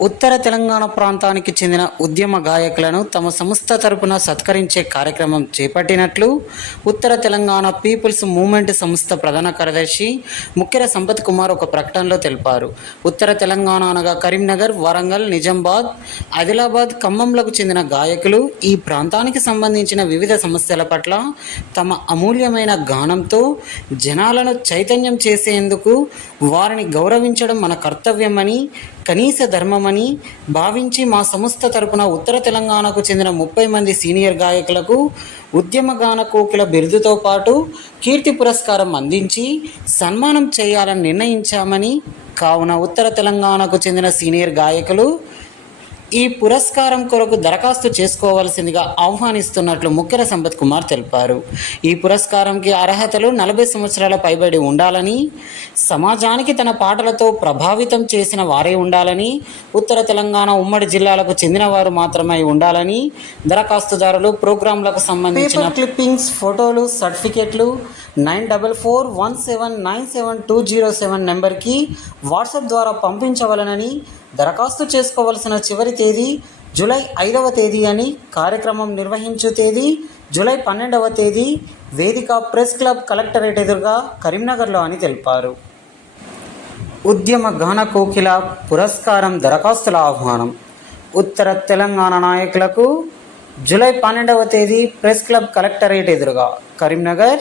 ఉత్తర తెలంగాణ ప్రాంతానికి చెందిన ఉద్యమ గాయకులను తమ సంస్థ తరపున సత్కరించే కార్యక్రమం చేపట్టినట్లు ఉత్తర తెలంగాణ పీపుల్స్ మూవ్మెంట్ సంస్థ ప్రధాన కార్యదర్శి ముఖ్యర సంపత్ కుమార్ ఒక ప్రకటనలో తెలిపారు. ఉత్తర తెలంగాణ అనగా కరీంనగర్ వరంగల్ నిజామాబాద్ ఆదిలాబాద్ ఖమ్మంలకు చెందిన గాయకులు ఈ ప్రాంతానికి సంబంధించిన వివిధ సమస్యల పట్ల తమ అమూల్యమైన గానంతో జనాలను చైతన్యం చేసేందుకు వారిని గౌరవించడం మన కర్తవ్యమని కనీస ధర్మమని భావించి మా సంస్థ తరపున ఉత్తర తెలంగాణకు చెందిన ముప్పై మంది సీనియర్ గాయకులకు ఉద్యమ గాన కోకిల బిరుదుతో పాటు కీర్తి పురస్కారం అందించి సన్మానం చేయాలని నిర్ణయించామని కావున ఉత్తర తెలంగాణకు చెందిన సీనియర్ గాయకులు ఈ పురస్కారం కొరకు దరఖాస్తు చేసుకోవాల్సిందిగా ఆహ్వానిస్తున్నట్లు ముఖ్యర సంపత్ కుమార్ తెలిపారు. ఈ పురస్కారంకి అర్హతలు నలభై సంవత్సరాల పైబడి ఉండాలని సమాజానికి తన పాటలతో ప్రభావితం చేసిన వారే ఉండాలని ఉత్తర తెలంగాణ ఉమ్మడి జిల్లాలకు చెందిన వారు మాత్రమే ఉండాలని దరఖాస్తుదారులు ప్రోగ్రాంలకు సంబంధించిన క్లిప్పింగ్స్ ఫోటోలు సర్టిఫికెట్లు nine double four one seven nine seven two zero seven నెంబర్కి వాట్సాప్ ద్వారా పంపించవలనని దరఖాస్తు చేసుకోవలసిన చివరి తేదీ జూలై ఐదవ తేదీ అని కార్యక్రమం నిర్వహించు తేదీ జూలై పన్నెండవ తేదీ వేదిక ప్రెస్ క్లబ్ కలెక్టరేట్ ఎదురుగా కరీంనగర్లో అని తెలిపారు. ఉద్యమ గాన కోకిల పురస్కారం దరఖాస్తుల ఆహ్వానం. ఉత్తర తెలంగాణ నాయకులకు జూలై పన్నెండవ తేదీ ప్రెస్ క్లబ్ కలెక్టరేట్ ఎదురుగా కరీంనగర్